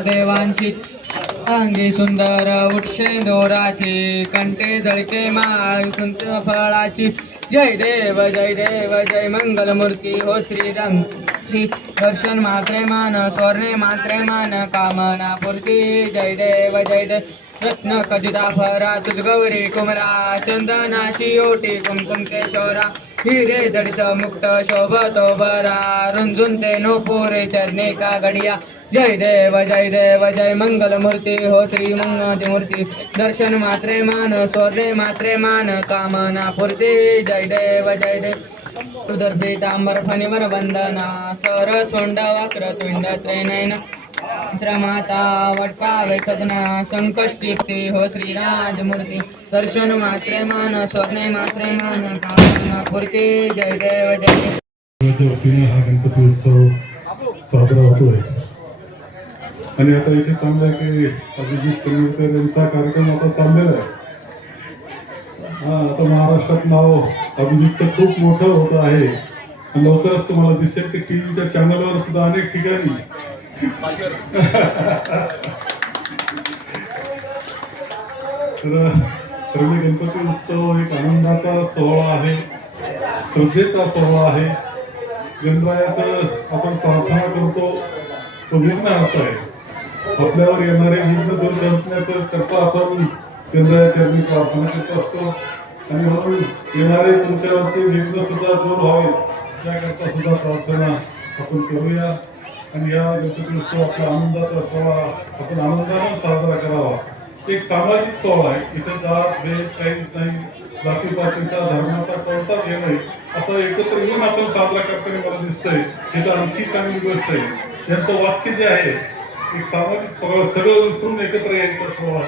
देवांची अंगी सुंदर उठशे दोराची कंटे जळके माळ कुंत फळाची. जय देव जय देव जय मंगल मूर्ती हो श्रीरंग दर्शन मात्रे मान स्वर्णे मात्रे मान कामना पूर्ती. जय देव जय देव रत्न कदिता फरा तुझ गौरी कुमरा चंदनाची ओटी कुमकुम केशोरा. हिरे जडित मुक्त शोभतो बरा. रुंजून ते नो पोरे चरणे का घडिया. जय देव जय देव जय मंगल मूर्ती हो श्री मंगल मूर्ती दर्शन मात्रे मान स्वर्णे मात्रे मान. कामना पूर्ती जय देव जय देव. उदर पीतांबर फणीवर वंदना. सर सोंड वक्र तुंड त्रैनयन. माता वटपावे सदना संकष्टी हो श्रीराजमूर्ती दर्शन मात्रे मान स्वप्ने मात्रे मान कामना पूर्ती जय देव जय वतीने हा गणपती उत्सव साजरा होतोय. आणि आता इथे चांगलं आहे की अभिजित तेंडुलकर यांचा कार्यक्रम आता चाललेला आहे. हा आता महाराष्ट्रात नाव अभिजितचं खूप मोठं होत आहे. लवकरच तुम्हाला दिसेल की टीव्हीच्या चॅनलवर सुद्धा अनेक ठिकाणी रवी गणपती उत्सव एक आनंदाचा सोहळा आहे श्रद्धेचा सोहळा आहे. गणरायाचं आपण प्रार्थना करतो तो विघ्न अर्थ आहे. आपल्यावर येणारे विघ्न दूर करण्याचं करता आपण गणरायाच्या प्रार्थना करत असतो. आणि म्हणून येणारे तुमच्यावरचे विघ्न सुद्धा दूर व्हावे त्याकरता सुद्धा प्रार्थना आपण करूया. आणि या गणपती उत्सव आपला आनंदाचा असावा आपण आनंदाने साजरा करावा. एक सामाजिक सोहळा आहे. इथे जात भेद काही नाही. जातीपातीचा धर्माचा कोणताच हे नाही असं एकत्र येऊन आपण साजरा करताना मला दिसतंय. हे तर आणखी चांगली गोष्ट आहे. त्यांचं वाक्य जे आहे एक सामाजिक सोहळा सगळं विसरून एकत्र यायचा सोहळा.